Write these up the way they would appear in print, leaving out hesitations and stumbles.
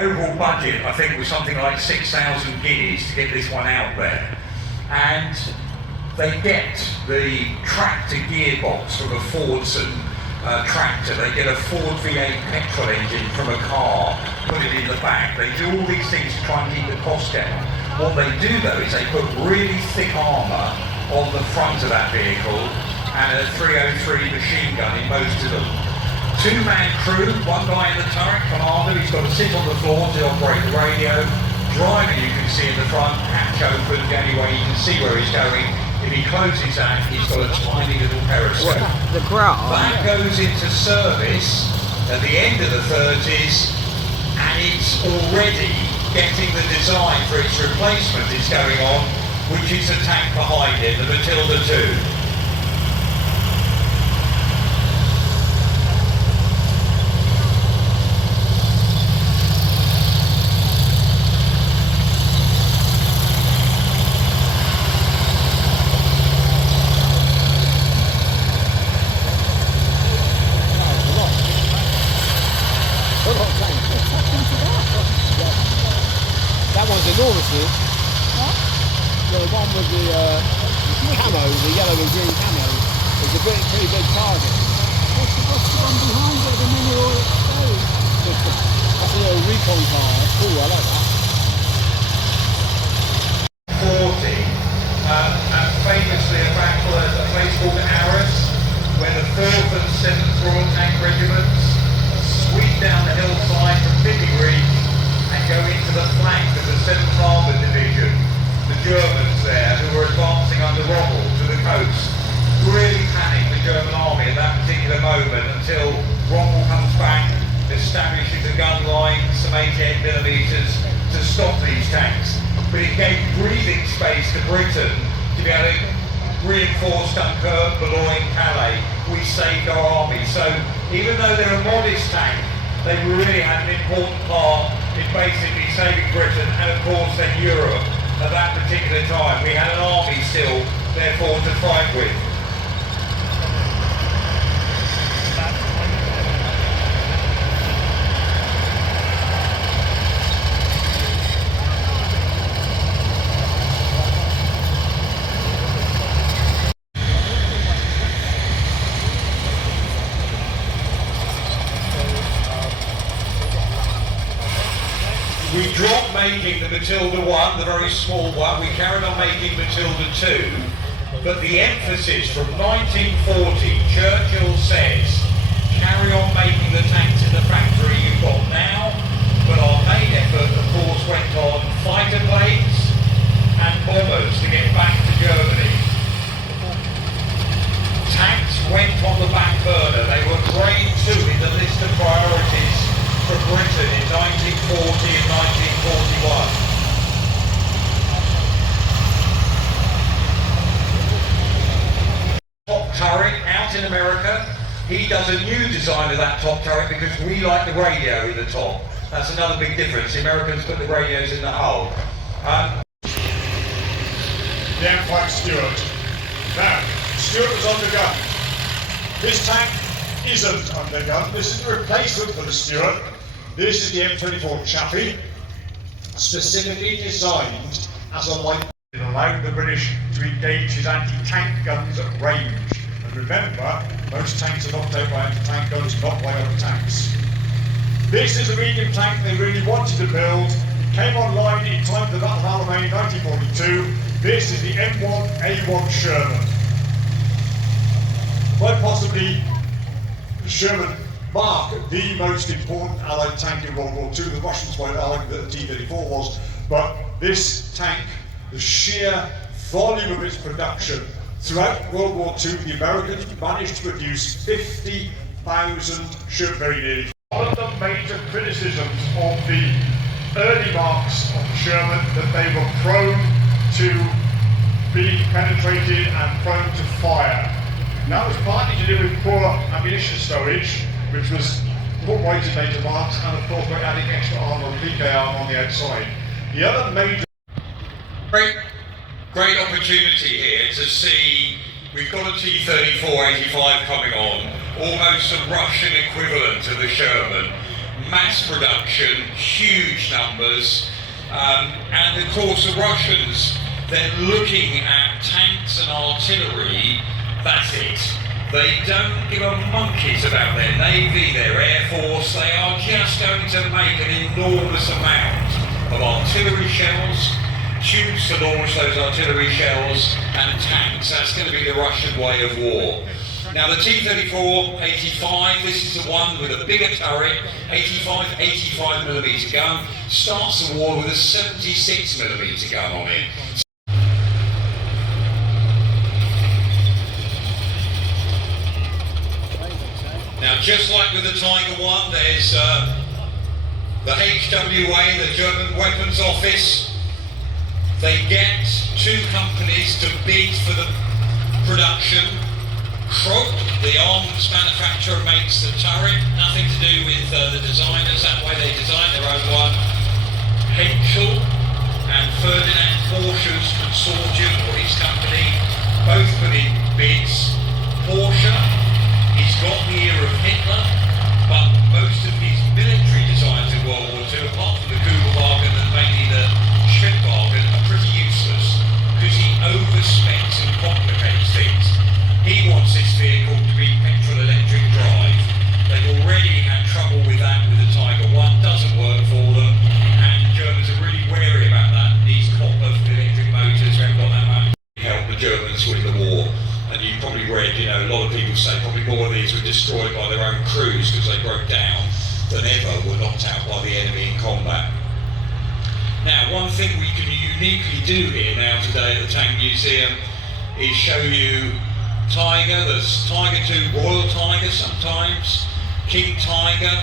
Overall budget, I think, was something like 6,000 guineas to get this one out there. And they get the tractor gearbox from a Fordson tractor. They get a Ford V8 petrol engine from a car, put it in the back. They do all these things to try and keep the cost down. What they do though is they put really thick armour on the front of that vehicle and a 303 machine gun in most of them. Two-man crew, one guy in the turret, commander, he's got to sit on the floor to operate the radio. Driver you can see in the front, hatch open, the only way you can see where he's going. If he closes that, he's got a tiny little periscope. The graph. That goes into service at the end of the 30s, and it's already getting the design for its replacement is going on, which is the tank behind it, the WW2. That one's enormous, isn't it? What? The one with the camo, the yellow and green camo, is a pretty big target. What's the one behind it, the mini all exposed? That's a little recon car. Cool, I like that. 40, and famously a battle at a place called Arras, where the 4th and 7th Royal Tank Regiments sweep down the hillside from Pittigrew and go into the flank of the 7th Armoured Division, the Germans there, who were advancing under Rommel to the coast. Really panicked the German army at that particular moment until Rommel comes back, establishes a gun line, some 88mm to stop these tanks. But it gave breathing space to Britain to be able to reinforce Dunkirk, Boulogne, Calais. We saved our army. So even though they're a modest tank, they really had an important part in basically saving Britain and of course then Europe at that particular time. We had an army still, therefore, to fight with. We dropped making the Matilda 1, the very small one. We carried on making Matilda 2, but the emphasis from 1940, Churchill says, carry on making the tanks in the factory you've got now, but our main effort, of course, went on fighter planes and bombers to get back to Germany. Tanks went on the back burner. They were grade 2 in the list of priorities for Britain in 1940 and 1941. Top turret out in America. He does a new design of that top turret because we like the radio in the top. That's another big difference. The Americans put the radios in the hull. The M5 Stuart. Now, Stuart was under gun. This tank isn't under gun. This is a replacement for the Stuart. This is the M24 Chaffee, specifically designed as a light. It allowed the British to engage his anti-tank guns at range. And remember, most tanks are knocked out by anti-tank guns, not by other tanks. This is a medium tank they really wanted to build. It came online in time for the Battle of Alamein in 1942. This is the M1A1 Sherman. Quite possibly, the Sherman mark the most important Allied tank in World War II. The Russians weren't Allied, the T-34 was, but this tank, the sheer volume of its production throughout World War II, the Americans managed to produce 50,000 Sherman, very nearly. One of the major criticisms of the early marks of the Sherman that they were prone to being penetrated and prone to fire. That was partly to do with poor ammunition stowage, which was put right in later marks, and of course by adding extra armour, PK armour on the outside. The other major... Great opportunity here to see, we've got a T-34-85 coming on, almost a Russian equivalent of the Sherman, mass production, huge numbers, and of course the Russians, they're looking at tanks and artillery, that's it. They don't give a monkeys about their Navy, their Air Force. They are just going to make an enormous amount of artillery shells, tubes to launch those artillery shells, and tanks. That's going to be the Russian way of war. Now the T-34-85, this is the one with a bigger turret, 85mm gun, starts the war with a 76mm gun on it. Now, just like with the Tiger I, there's the HWA, the German Weapons Office. They get two companies to bid for the production. Krupp, the arms manufacturer, makes the turret, nothing to do with the designers, that way they design their own one. Henschel and Ferdinand Porsche's consortium, or his company, both put in bids. Porsche, he's got the ear of Hitler, but most of his military designs in World War II, apart from the Kugelwagen and mainly the Schrittwagen, are pretty useless because he overspecs and complicates things. He wants this vehicle to be petrol-electric drive. They've already had trouble with that with the Tiger I, doesn't work for them, and Germans are really wary about that. These copper electric motors haven't got that much to help the Germans win the war. And you've probably read, you know, a lot of people say probably more of these were destroyed by their own crews because they broke down than ever were knocked out by the enemy in combat. Now, one thing we can uniquely do here now today at the Tank Museum is show you Tiger, there's Tiger II, Royal Tiger sometimes, King Tiger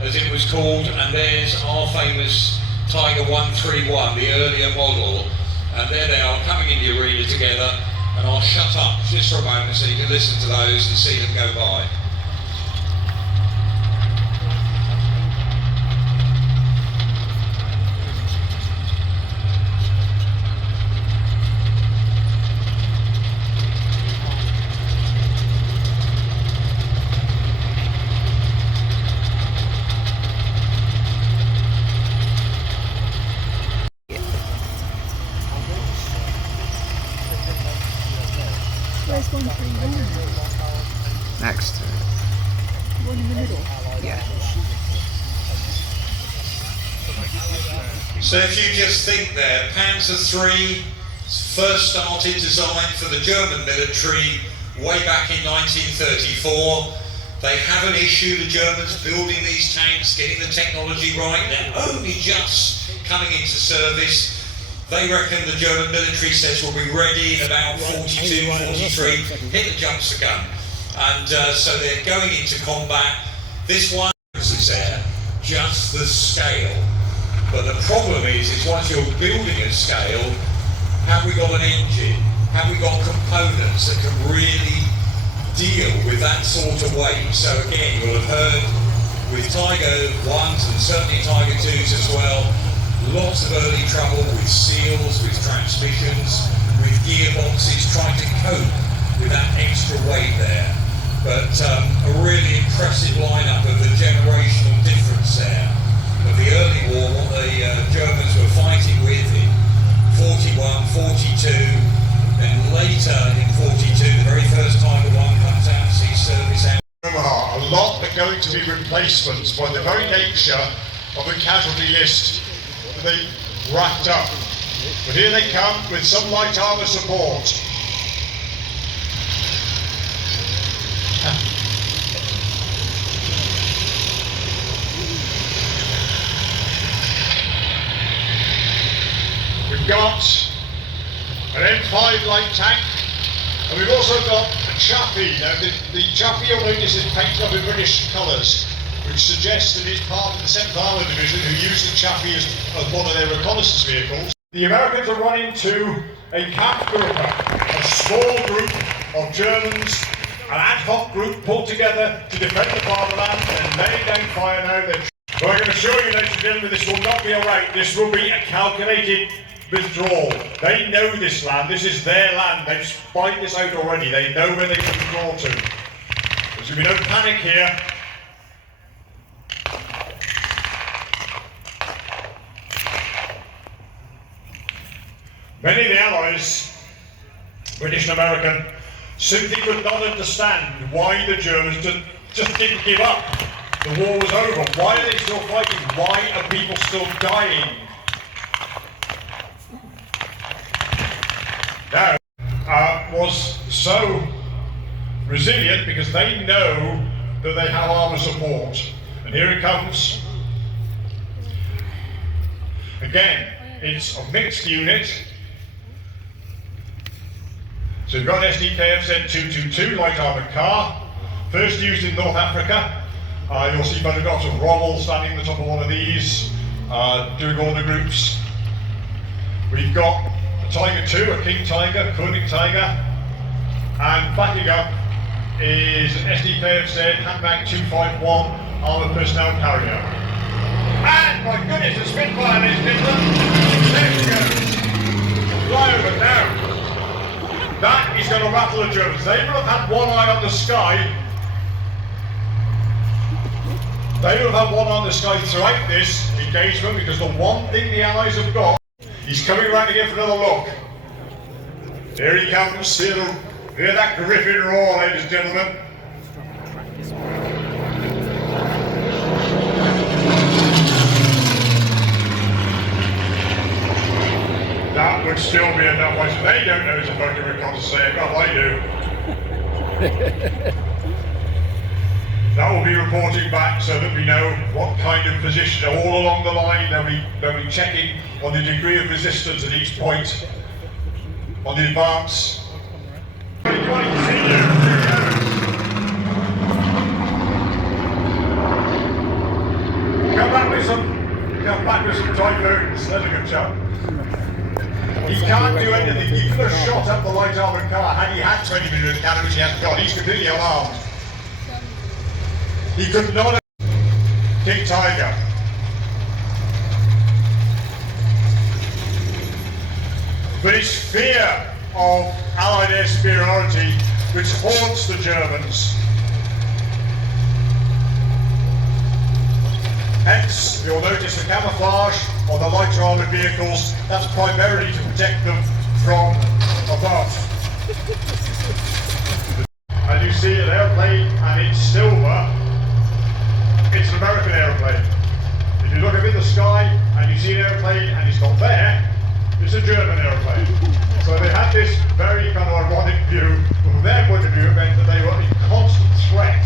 as it was called, and there's our famous Tiger 131, the earlier model, and there they are coming in the arena together. And I'll shut up just for a moment so you can listen to those and see them go by. Where's 131? Next. One in the middle. Yeah. So if you just think there, Panzer III first started designed for the German military way back in 1934. They have an issue, the Germans, building these tanks, getting the technology right. They're only just coming into service. They reckon the German military says we'll be ready in about 42, 43, hit the jumps gun. And so they're going into combat. This one is there, just the scale. But the problem is once you're building at scale, have we got an engine? Have we got components that can really deal with that sort of weight? So again, you'll have heard with Tiger 1s and certainly Tiger 2s as well, lots of early trouble with seals, with transmissions, with gearboxes, trying to cope with that extra weight there. But a really impressive lineup of the generational difference there of the early war, what the Germans were fighting with in 41, 42, then later in 42, the very first time the one comes out to see service out. A lot are going to be replacements by the very nature of the casualty list that they racked up. But here they come with some light armour support. We've got an M5 light tank, and we've also got a Chaffee. Now the Chaffee, you'll notice, is painted up in British colours, which suggests that it's part of the 7th Armour Division who use the Chaffee as one of their reconnaissance vehicles. The Americans are running to a Kampfgruppe, a small group of Germans, an ad hoc group pulled together to defend the fatherland, and laying down fire now. But I can assure you, ladies and gentlemen, this will not be a rout. This will be a calculated withdrawal. They know this land. This is their land. They've spied this out already. They know where they can withdraw to. There's going to be no panic here. Many of the Allies, British and American, simply could not understand why the Germans just didn't give up. The war was over. Why are they still fighting? Why are people still dying? Now, was so resilient because they know that they have armour support. And here it comes. Again, it's a mixed unit. So we've got SDKFZ 222 light armoured car, first used in North Africa. You'll see photographs of Rommel standing on the top of one of these, doing all the groups. We've got a Tiger 2, a King Tiger, König Tiger, and backing up is SDKFZ Handbag 251 armoured personnel carrier. And my goodness, a Spitfire, ladies and gentlemen. There it goes. Fly over now. That is going to rattle the Germans. They will have had one eye on the sky. They will have had one eye on the sky throughout this engagement because the one thing the Allies have got, he's coming around again for another look. Here he comes. Hear that griffin roar, ladies and gentlemen. That would still be enough. They don't know it's a fucking reconnaissance, but I do. That will be reporting back so that we know what kind of position all along the line. They'll be checking on the degree of resistance at each point on the advance. Come back with some typhoons. There's a good shot. He can't do anything. He could have shot up the light armoured car had he had 20mm cannon, which he hasn't got. He's completely unarmed. He could not have King Tiger. But it's fear of Allied air superiority which haunts the Germans. Hence, you'll notice the camouflage on the light armoured vehicles. That's primarily to protect them from above. And you see an airplane, and it's silver. It's an American airplane. If you look up in the sky and you see an airplane and it's not there, it's a German airplane. So they had this very kind of ironic view. From their point of view, it meant that they were in constant threat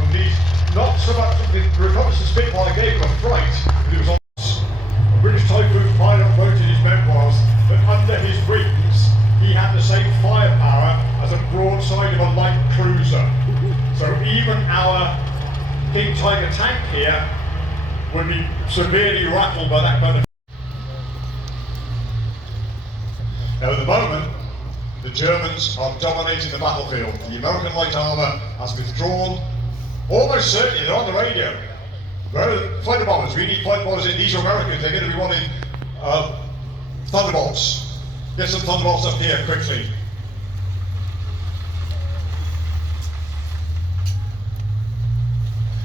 from these. Not so much the reconnaissance Spitfire gave them a fright, but it was on a British Typhoon pilot wrote in his memoirs that under his wings he had the same firepower as a broadside of a light cruiser. So even our King Tiger tank here would be severely rattled by that kind of. Now at the moment, the Germans are dominating the battlefield. The American light armour has withdrawn. Almost certainly, they're on the radio. Where are the fighter bombers? We need fighter bombers in. These are Americans. They're going to be wanting Thunderbolts. Get some Thunderbolts up here quickly.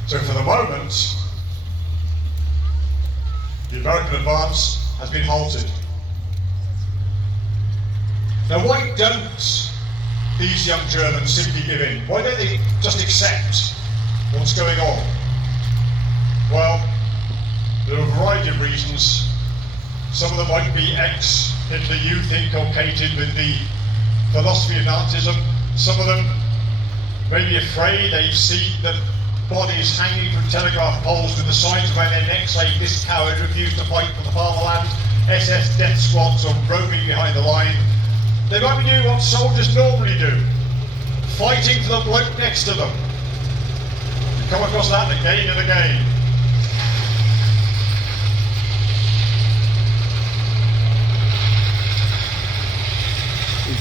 So for the moment, the American advance has been halted. Now why don't these young Germans simply give in? Why don't they just accept what's going on? Well, there are a variety of reasons. Some of them might be ex-Hitler youth inculcated with the philosophy of Nazism. Some of them may be afraid. They've seen the bodies hanging from telegraph poles with the signs around their necks saying this coward refused to fight for the fatherland. SS death squads are roaming behind the line. They might be doing what soldiers normally do, fighting for the bloke next to them. Come across that again and again.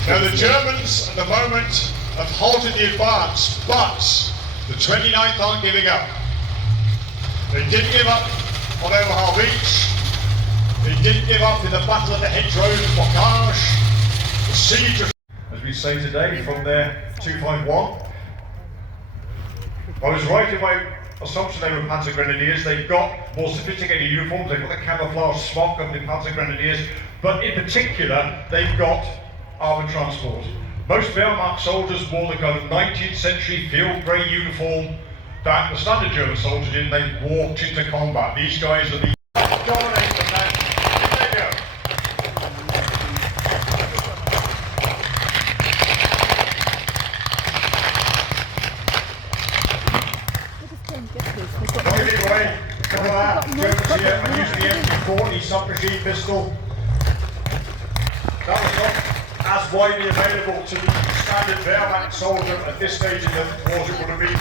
Now the Germans at the moment have halted the advance, but the 29th aren't giving up. They didn't give up on Omaha Beach. They didn't give up in the Battle of the Hedgerows of Bocage. The siege of, as we say today, from their 251. I was right in my assumption they were Panzer Grenadiers. They've got more sophisticated uniforms. They've got the camouflage smock of the Panzer Grenadiers, but in particular, they've got armoured transport. Most Wehrmacht soldiers wore the kind of 19th century field grey uniform that the standard German soldier did. They walked into combat. These guys are the dominators now. Here they go. Anyway, come on, Germans here are using the MP40 submachine pistol. That was not as widely available to the standard Wehrmacht soldier at this stage in the war as it would have been.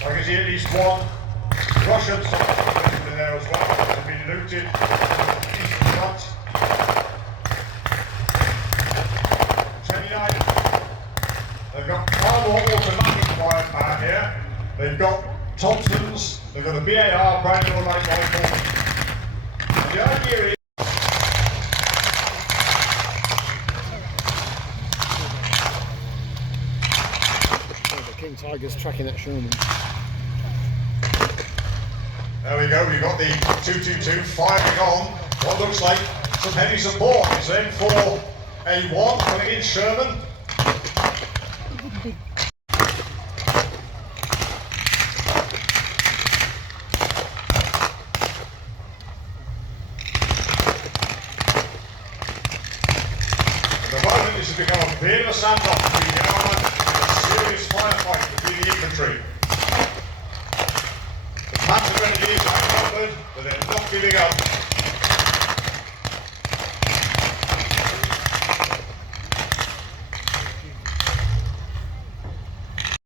I can see at least one Russian soldier in there as well that has been looted. Eastern front. 29. They've got far more automatic firepower here. They've got Thompsons, they've got a BAR, Browning automatic rifle. And the idea is King Tiger's tracking that Sherman. there we go, we've got the 222 firing on what looks like some heavy support. It's then for A1 coming in Sherman. At the moment this has become a bit of a standoff between the armour and a serious firefight between the infantry. The Panzer Grenadiers are outnumbered, but they're not giving up.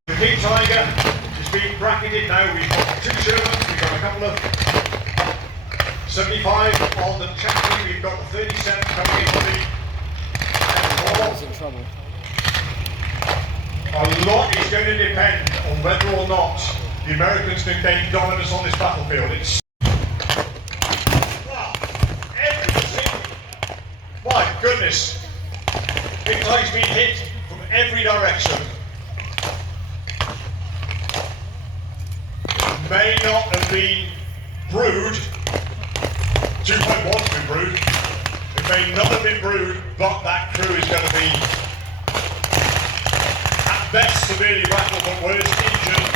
The King Tiger is being bracketed now. We've got 2 Shermans, we've got a couple of 75 on the chassis, we've got the 37 coming in for the In trouble. A lot is going to depend on whether or not the Americans can gain dominance on this battlefield. It's wow, everything. My goodness, Big Tiger's been hit from every direction. It may not have been brewed. 2.1 has been brewed. It may not have been brewed, but that crew is going to be, at best, severely rattled, but worse, injured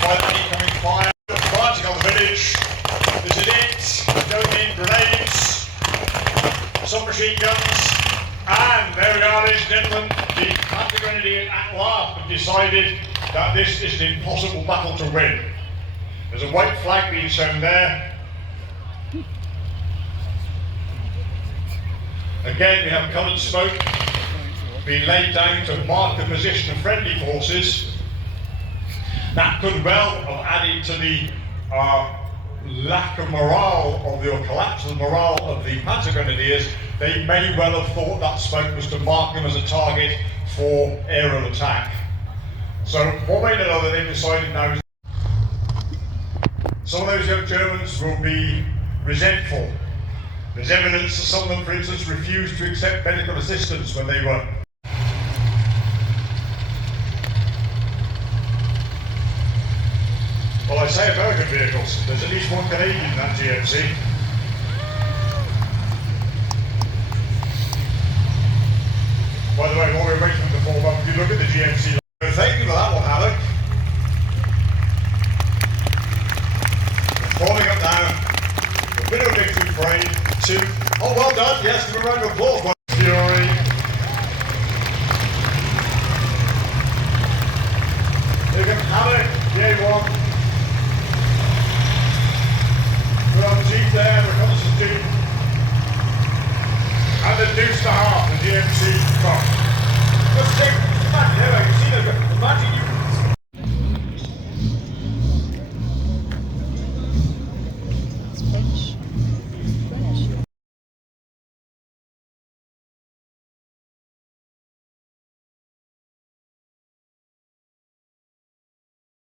by the incoming fire. Fighting on the village. This is it. Going in grenades, submachine guns, and there we are, ladies and gentlemen. The Panzer Grenadiers at last have decided that this is an impossible battle to win. There's a white flag being shown there. Again, we have coloured smoke being laid down to mark the position of friendly forces. That could well have added to the lack of morale or collapse of the morale of the Panzer Grenadiers. They may well have thought that smoke was to mark them as a target for aerial attack. So one way or another, they've decided now some of those young Germans will be resentful. There's evidence that some of them, for instance, refused to accept medical assistance when they were. Well, I say American vehicles. There's at least one Canadian in that GMC. By the way, while we're waiting for the form up, if you look at the GMC, thank you for that one, Alec. Falling up now. A bit of a victory parade. Oh, well done. Yes, give a round of applause. Fury. You can Alec, the A1. We're on the Jeep there, the reconnaissance Jeep. And the Deuce to half, the GMC truck. Let's take the back there, you see the magic you. Switch.